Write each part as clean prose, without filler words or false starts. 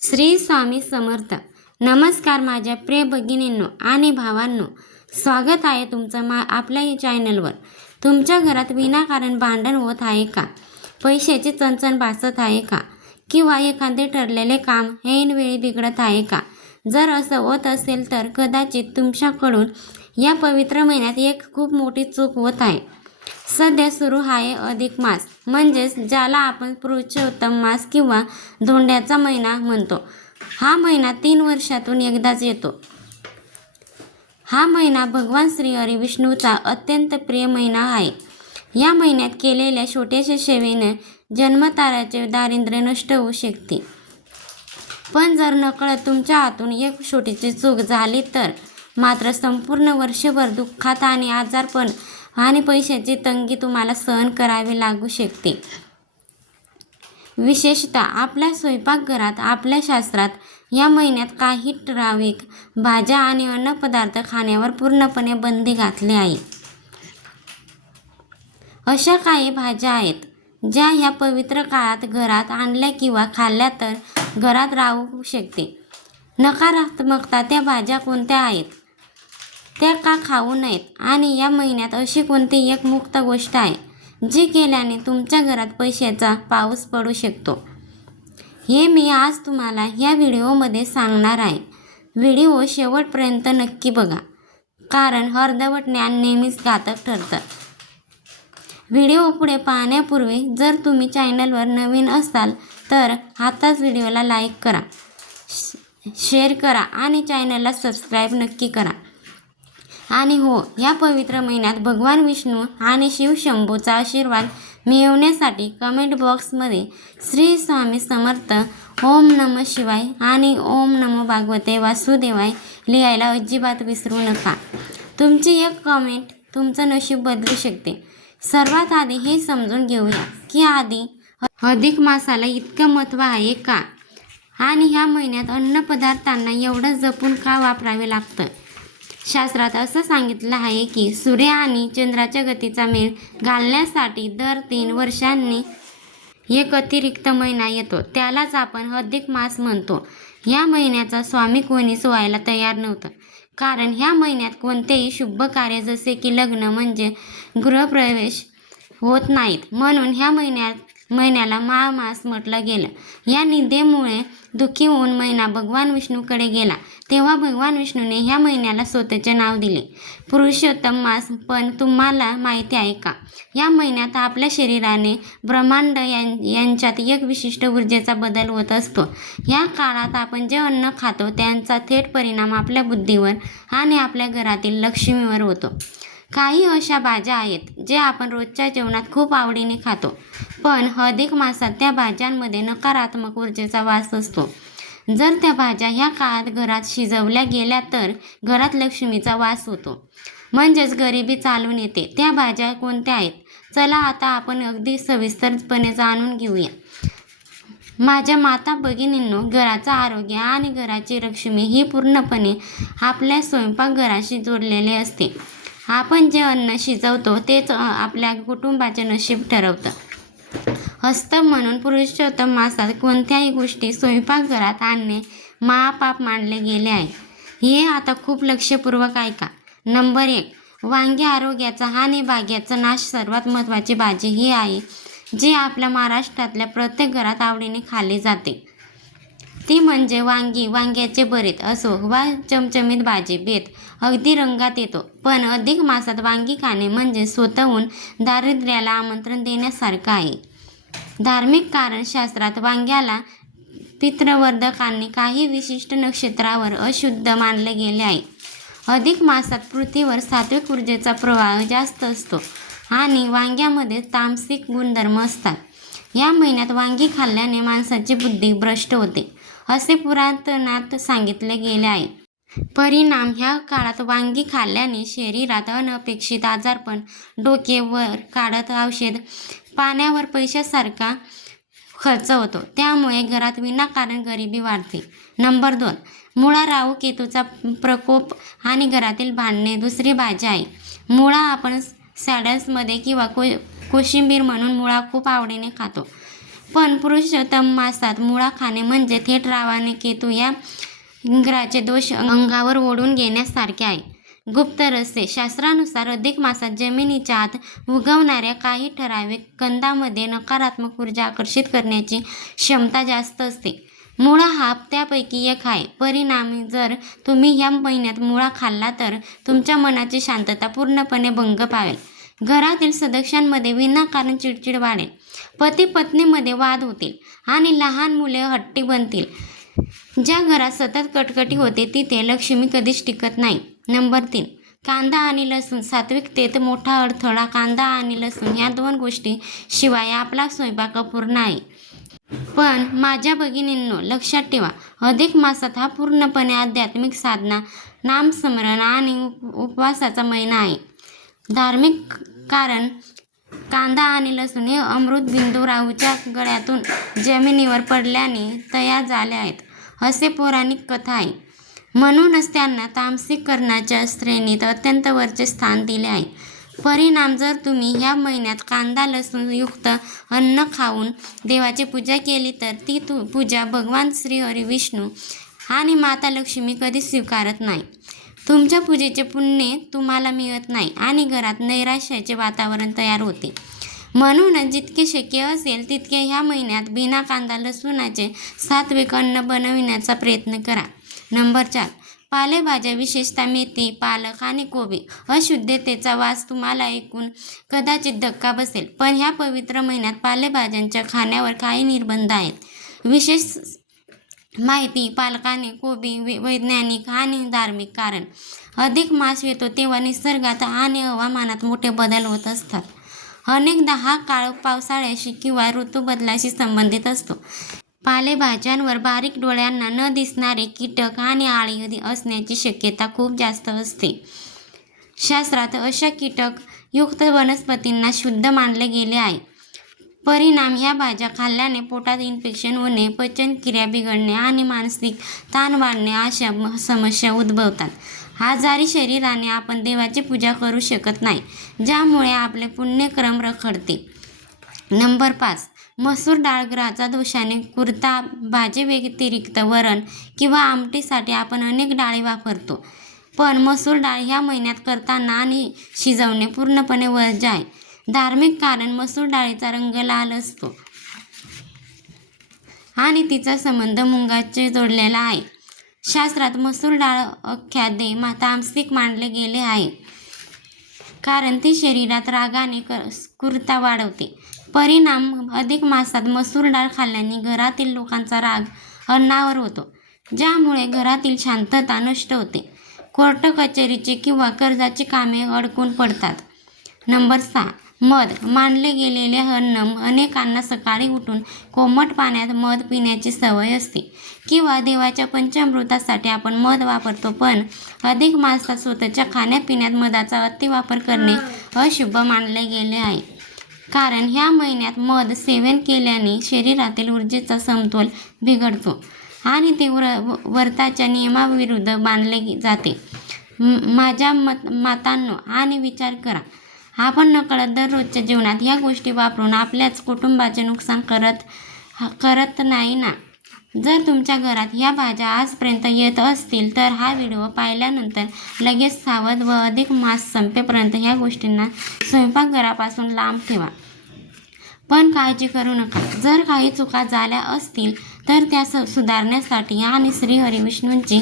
श्री स्वामी समर्थ. नमस्कार माझ्या प्रिय भगिनींनो आणि भावांनो, स्वागत आहे तुमचं आपल्या या चॅनलवर. तुमच्या घरात विनाकारण भांडण होत आहे का? पैशाची चणचण भासत आहे का? किंवा एखादे ठरलेले काम ऐनवेळी बिघडत आहे का? जर असं होत असेल तर कदाचित तुमच्याकडून या पवित्र महिन्यात एक खूप मोठी चूक होत आहे. सध्या सुरू आहे अधिक मास, म्हणजेच ज्याला आपण पुरुषोत्तम मास किंवा धोंड्याचा महिना म्हणतो. हा महिना 3 वर्षातून एकदाच येतो. हा महिना भगवान श्री हरी विष्णूचा अत्यंत प्रिय महिना आहे. या महिन्यात केलेल्या छोट्याशा सेवेने जन्मताराचे दारिद्र्य नष्ट होऊ शकते. पण जर नकळत तुमच्या हातून एक छोटीशी चूक झाली तर मात्र संपूर्ण वर्षभर दुःखात आणि आजारपण आणि पैशाची तंगी तुम्हाला सहन करावी लागू शकते. विशेषतः आपल्या स्वयंपाकघरात आपल्या शास्त्रात या महिन्यात काही ठराविक भाज्या आणि अन्नपदार्थ खाण्यावर पूर्णपणे बंदी घातली आहे. अशा काही भाज्या आहेत ज्या ह्या पवित्र काळात घरात आणल्या किंवा खाल्ल्या तर घरात राहू शकते. नकारात्मकता त्या भाज्या कोणत्या आहेत, त्या का खाऊ नयेत आणि या महिन्यात अशी कोणती एक मुक्त गोष्ट आहे जी केल्याने तुमच्या घरात पैशाचा पाऊस पडू शकतो, हे मी आज तुम्हाला या व्हिडिओमध्ये सांगणार आहे. व्हिडिओ शेवटपर्यंत नक्की बघा, कारण अर्धवट ज्ञान नेहमीच घातक ठरतं. व्हिडिओ पुढे पाहण्यापूर्वी जर तुम्ही चॅनलवर नवीन असाल तर आताच व्हिडिओला लाईक करा, शेअर करा आणि चॅनलला सबस्क्राईब नक्की करा. आणि हो, या पवित्र महिन्यात भगवान विष्णू आणि शिवशंभूचा आशीर्वाद मिळवण्यासाठी कमेंट बॉक्समध्ये श्री स्वामी समर्थ, ओम नमः शिवाय आणि ओम नमो भागवते वासुदेवाय लिहायला अजिबात विसरू नका. तुमची एक कमेंट तुमचं नशीब बदलू शकते. सर्वात आधी हे समजून घेऊया की अधिक मासाला इतकं महत्त्व आहे का, आणि ह्या महिन्यात अन्नपदार्थांना एवढं जपून का वापरावे लागतं. शास्त्रात असं सांगितलं आहे की सूर्य आणि चंद्राच्या गतीचा मेळ घालण्यासाठी दर 3 वर्षांनी एक अतिरिक्त महिना येतो, त्यालाच आपण अधिक मास म्हणतो. या महिन्याचा स्वामी कोणीच व्हायला तयार नव्हतं, कारण ह्या महिन्यात कोणतेही शुभ कार्य जसे की लग्न म्हणजे गृहप्रवेश होत नाहीत. म्हणून ह्या महिन्याला मास म्हटलं गेलं. या निंदेमुळे दुःखी होऊन महिना भगवान विष्णूकडे गेला, तेव्हा भगवान विष्णूने ह्या महिन्याला स्वतःचे नाव दिले पुरुषोत्तम मास. पण तुम्हाला माहिती आहे का, या महिन्यात आपल्या शरीराने ब्रह्मांड यांच्यात एक विशिष्ट ऊर्जेचा बदल होत असतो. या काळात आपण जे अन्न खातो त्यांचा थेट परिणाम आपल्या बुद्धीवर आणि आपल्या घरातील लक्ष्मीवर होतो. काही अशा भाज्या आहेत जे आपण रोजच्या जेवणात खूप आवडीने खातो, पण अधिक मासात त्या भाज्यांमध्ये नकारात्मक ऊर्जेचा वास असतो. जर त्या भाज्या ह्या काळात घरात शिजवल्या गेल्या तर घरात लक्ष्मीचा वास होतो, म्हणजेच गरिबी चालून येते. त्या भाज्या कोणत्या आहेत, चला आता आपण अगदी सविस्तरपणे जाणून घेऊया. माझ्या माता भगिनींनो, घराचं आरोग्य आणि घराची लक्ष्मी ही पूर्णपणे आपल्या स्वयंपाकघराशी जोडलेले असते. आपण जे अन्न शिजवतो तेच आपल्या कुटुंबाचे नशीब ठरवतं असतं. म्हणून पुरुषोत्तम मासात कोणत्याही गोष्टी स्वयंपाकघरात आणणे महापाप मानले गेले आहे. हे आता खूप लक्षपूर्वक ऐका. नंबर 1, वांगी. आरोग्याचा आणि भाग्याचा नाश. सर्वात महत्त्वाची भाजी ही आहे जी आपल्या महाराष्ट्रातल्या प्रत्येक घरात आवडीने खाल्ली जाते, ती म्हणजे वांगी. वांग्याचे भरीत असो वा चमचमीत भाजी बेत अगदी रंगात येतो. पण अधिक मासात वांगी खाणे म्हणजे स्वतःहून दारिद्र्याला आमंत्रण देण्यासारखं आहे. धार्मिक कारण. शास्त्रात वांग्याला पितृवर्धक आणि काही विशिष्ट नक्षत्रावर अशुद्ध मानले गेले आहे. अधिक मासात पृथ्वीवर सात्विक ऊर्जेचा प्रवाह जास्त असतो आणि वांग्यामध्ये तामसिक गुणधर्म असतात. या महिन्यात वांगी खाल्ल्याने माणसाची बुद्धी भ्रष्ट होते असे पुराणात सांगितले गेले आहे. परिणाम, ह्या काळात वांगी खाल्ल्याने शरीरात अनपेक्षित आजारपण, डोके वर काढत औषध पाण्यावर पैशासारखा खर्च होतो. त्यामुळे घरात विनाकारण गरिबी वाढते. नंबर 2, मुळा. राहू केतूचा प्रकोप आणि घरातील भांडणे. दुसरी भाजी आहे मुळा. आपण सॅलड्समध्ये किंवा कोशिंबीर म्हणून मुळा खूप आवडीने खातो. पण पुरुषोत्तम मासात मुळा खाणे म्हणजे थेट रावाने केतू या ग्रहाचे दोष अंगावर ओढून घेण्यासारखे आहे. गुप्त रहस्य. शास्त्रानुसार अधिक मासात जमिनीच्या आत उगवणाऱ्या काही ठराविक कंदामध्ये नकारात्मक ऊर्जा आकर्षित करण्याची क्षमता जास्त असते. मुळा हा त्यापैकी एक आहे. परिणामी जर तुम्ही ह्या महिन्यात मुळा खाल्ला तर तुमच्या मनाची शांतता पूर्णपणे भंग पावेल. घरातील सदस्यांमध्ये विनाकारण चिडचिड वाढेल. पती पत्नीमध्ये वाद होतील आणि लहान मुले हट्टी बनतील. ज्या घरात सतत कटकटी होते तिथे लक्ष्मी कधीच टिकत नाही. नंबर 3. कांदा आणि लसूण. सात्विकतेत मोठा अडथळा. कांदा आणि लसूण ह्या 2 गोष्टी शिवाय आपला स्वयंपाक अपूर्ण आहे. पण माझ्या भगिनींनो, लक्षात ठेवा, अधिक मासात हा पूर्णपणे आध्यात्मिक साधना, नामस्मरण आणि उपवासाचा महिना आहे. धार्मिक कारण कांदा आणि लसूण हे अमृत बिंदू राहूच्या गळ्यातून जमिनीवर पडल्याने तयार झाले आहेत असे पौराणिक कथा आहे. म्हणूनच त्यांना तामसिकरणाच्या श्रेणीत अत्यंत वरचे स्थान दिले आहे. परिणाम जर तुम्ही ह्या महिन्यात कांदा लसूण युक्त अन्न खाऊन देवाची पूजा केली तर ती पूजा भगवान श्री हरी विष्णू आणि माता लक्ष्मी कधीच स्वीकारत नाही. तुमच्या पूजेचे पुण्य तुम्हाला मिळत नाही आणि घरात नैराश्याचे वातावरण तयार होते. म्हणूनच जितके शक्य असेल तितके ह्या महिन्यात बिना कांदा लसूणाचे सात्विक अन्न बनविण्याचा प्रयत्न करा. नंबर 4. पालेभाज्या, विशेषतः मेथी, पालक आणि कोबी. अशुद्धतेचा वास तुम्हाला ऐकून कदाचित धक्का बसेल, पण ह्या पवित्र महिन्यात पालेभाज्यांच्या खाण्यावर काही निर्बंध आहेत. विशेष माहिती. पालकाने कोबी. वैज्ञानिक आणि धार्मिक कारण. अधिक मास येतो तेव्हा निसर्गात आणि हवामानात मोठे बदल होत असतात. अनेकदा हा काळ पावसाळ्याशी किंवा ऋतुबदलाशी संबंधित असतो. पालेभाज्यांवर बारीक डोळ्यांना न दिसणारे कीटक आणि आळी असण्याची शक्यता खूप जास्त असते. शास्त्रात अशा कीटक युक्त वनस्पतींना शुद्ध मानले गेले आहे. परिणाम ह्या भाज्या खाल्ल्याने पोटात इन्फेक्शन होणे, पचनक्रिया बिघडणे आणि मानसिक ताण वाढणे अशा समस्या उद्भवतात. आजारी शरीराने आपण देवाची पूजा करू शकत नाही, ज्यामुळे आपले पुण्यक्रम रखडते. नंबर 5. मसूर डाळ. ग्रहाचा दोषाने कुरता भाजी व्यतिरिक्त वरण किंवा आमटीसाठी आपण अनेक डाळी वापरतो. पण मसूर डाळ ह्या महिन्यात करताना आणि शिजवणे पूर्णपणे वर्ज्य आहे. धार्मिक कारण. मसूर डाळीचा रंग लाल असतो आणि तिचा संबंध मुंगाचे जोडलेला आहे. शास्त्रात मसूर डाळ अख्यादे तामसिक मानले गेले आहे, कारण ती शरीरात रागाने कुरता वाढवते. परिणाम अधिक मासात मसूर डाळ खाल्ल्याने घरातील लोकांचा राग अन्नावर होतो, ज्यामुळे घरातील शांतता नष्ट होते. कोर्ट कचेरीची किंवा कर्जाची कामे अडकून पडतात. नंबर 6. मध. मानले गेलेले अन्न. अनेकांना सकाळी उठून कोमट पाण्यात मध पिण्याची सवय असते किंवा देवाच्या पंचामृतासाठी आपण मध वापरतो, पण अधिक मासात स्वतःच्या खाण्यापिण्यात मधाचा अतिवापर करणे अशुभ मानले गेले आहे. कारण ह्या महिन्यात मध सेवन केल्याने शरीरातील ऊर्जेचा समतोल बिघडतो आणि ते व्रताच्या नियमाविरुद्ध मानले जाते. माझ्या मतांनो आणि विचार करा, आपण नकळत दररोजच्या जीवनात ह्या गोष्टी वापरून आपल्याच कुटुंबाचे नुकसान करत नाही ना? जर तुमच्या घरात ह्या भाज्या आजपर्यंत येत असतील तर हा व्हिडिओ पाहिल्यानंतर लगेच सावध व अधिक मास संपेपर्यंत ह्या गोष्टींना स्वयंपाकघरापासून लांब ठेवा. पण काळजी करू नका. जर काही चुका झाल्या असतील तर त्या सुधारण्यासाठी आणि श्री हरिविष्णूंची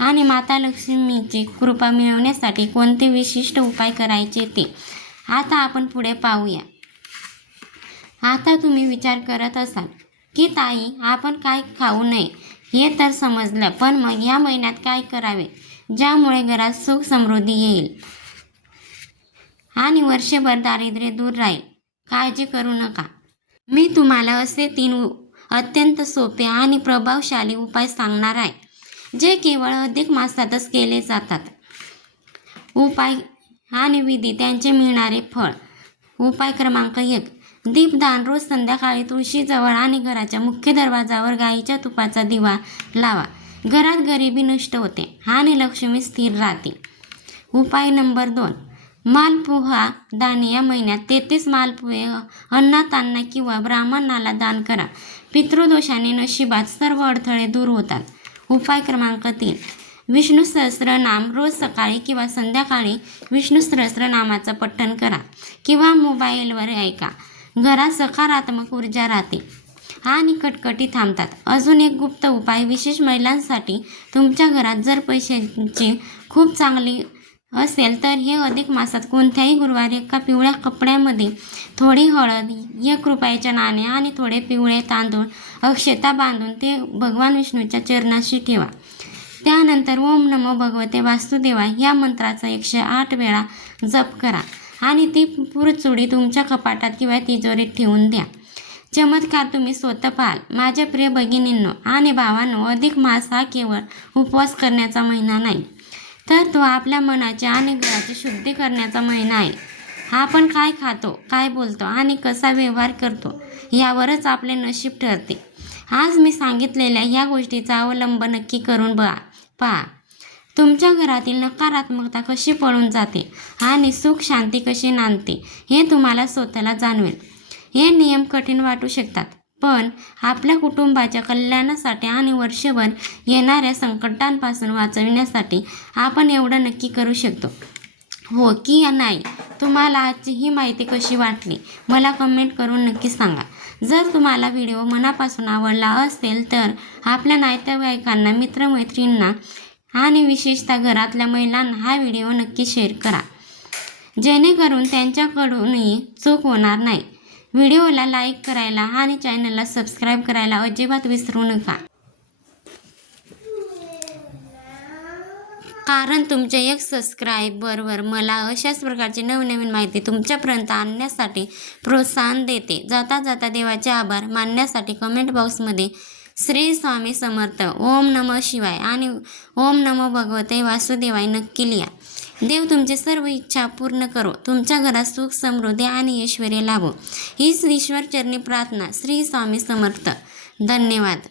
आणि माता लक्ष्मीची कृपा मिळवण्यासाठी कोणते विशिष्ट उपाय करायचे ते आता आपण पुढे पाहूया. आता तुम्ही विचार करत असाल की ताई, आपण काय खाऊ नये हे तर समजलं, पण मग या महिन्यात काय करावे ज्यामुळे घरात सुख समृद्धी येईल आणि वर्षभर दारिद्र्य दूर राहील? काळजी करू नका. मी तुम्हाला असे 3 अत्यंत सोपे आणि प्रभावशाली उपाय सांगणार आहे, जे केवळ अधिक मासातच केले जातात. उपाय आणि विधी. त्यांचे मिळणारे फळ. उपाय क्रमांक 1. दीपदान. रोज संध्याकाळी तुळशीजवळ आणि घराच्या मुख्य दरवाजावर गाईच्या तुपाचा दिवा लावा. घरात गरिबी नष्ट होते आणि लक्ष्मी स्थिर राहते. उपाय नंबर 2. मालपुहा दान या महिन्यात 33 मालपुहे अनाथांना किंवा ब्राह्मणाला दान करा. पितृदोषाने नशिबात सर्व अडथळे दूर होतात. उपाय क्रमांक 3. विष्णू सहस्त्रनाम रोज सकाळी किंवा संध्याकाळी विष्णू सहस्त्रनामाचं पठण करा किंवा मोबाईलवर ऐका. घरात सकारात्मक ऊर्जा राहते आणि कटकटी थांबतात. अजून एक गुप्त उपाय विशेष महिलांसाठी. तुमच्या घरात जर पैशांची खूप चांगली असेल तर हे अधिक मासात कोणत्याही गुरुवारी एका पिवळ्या कपड्यामध्ये थोडी हळद, 1 रुपयाचे नाणे आणि थोडे पिवळे तांदूळ अक्षता बांधून ते भगवान विष्णूच्या चरणाशी ठेवा. त्यानंतर ओम नमो भगवते वासुदेवा या मंत्राचा 108 वेळा जप करा आणि ती पुरचुडी तुमच्या कपाटात किंवा तिजोरीत ठेवून द्या. चमत्कार तुम्ही स्वतः पाहाल. माझ्या प्रिय भगिनींनो आणि भावांनो, अधिक मास हा केवळ उपवास करण्याचा महिना नाही, तर तो आपल्या मनाचे आणि घराची शुद्धी करण्याचा महिना आहे. आपण काय खातो, काय बोलतो आणि कसा व्यवहार करतो यावरच आपले नशीब ठरते. आज मी सांगितलेल्या या गोष्टीचा अवलंब नक्की करून पहा. तुमच्या घरातील नकारात्मकता कशी पळून जाते आणि सुख शांती कशी नांदते हे तुम्हाला स्वतःला जाणवेल. हे नियम कठीण वाटू शकतात, पण आपल्या कुटुंबाच्या कल्याणासाठी आणि वर्षभर येणाऱ्या संकटांपासून वाचविण्यासाठी आपण एवढं नक्की करू शकतो. हो की नाही? तुम्हाला आजची ही माहिती कशी वाटली मला कमेंट करून नक्की सांगा. जर तुम्हाला व्हिडिओ मनापासून आवडला असेल तर आपल्या नातेवाईकांना, मित्रमैत्रिणींना आणि विशेषतः घरातल्या महिलांना हा व्हिडिओ नक्की शेअर करा, जेणेकरून त्यांच्याकडूनही चूक होणार नाही. व्हिडिओला लाईक करायला आणि चॅनलला सबस्क्राईब करायला अजिबात विसरू नका, कारण तुमच्या एक सबस्क्राईबरवर मला अशाच प्रकारची नवनवीन माहिती तुमच्यापर्यंत आणण्यासाठी प्रोत्साहन देते. जाता जाता देवाचे आभार मानण्यासाठी कमेंट बॉक्समध्ये श्री स्वामी समर्थ, ओम नमः शिवाय आणि ओम नमो भगवते वासुदेवाय नक्की लिहा. देव तुमचे सर्व इच्छा पूर्ण करो. तुमच्या घरात सुख, समृद्धी आणि ऐश्वर्य लाभो. हीच ईश्वर चरणी प्रार्थना. श्री स्वामी समर्थ. धन्यवाद.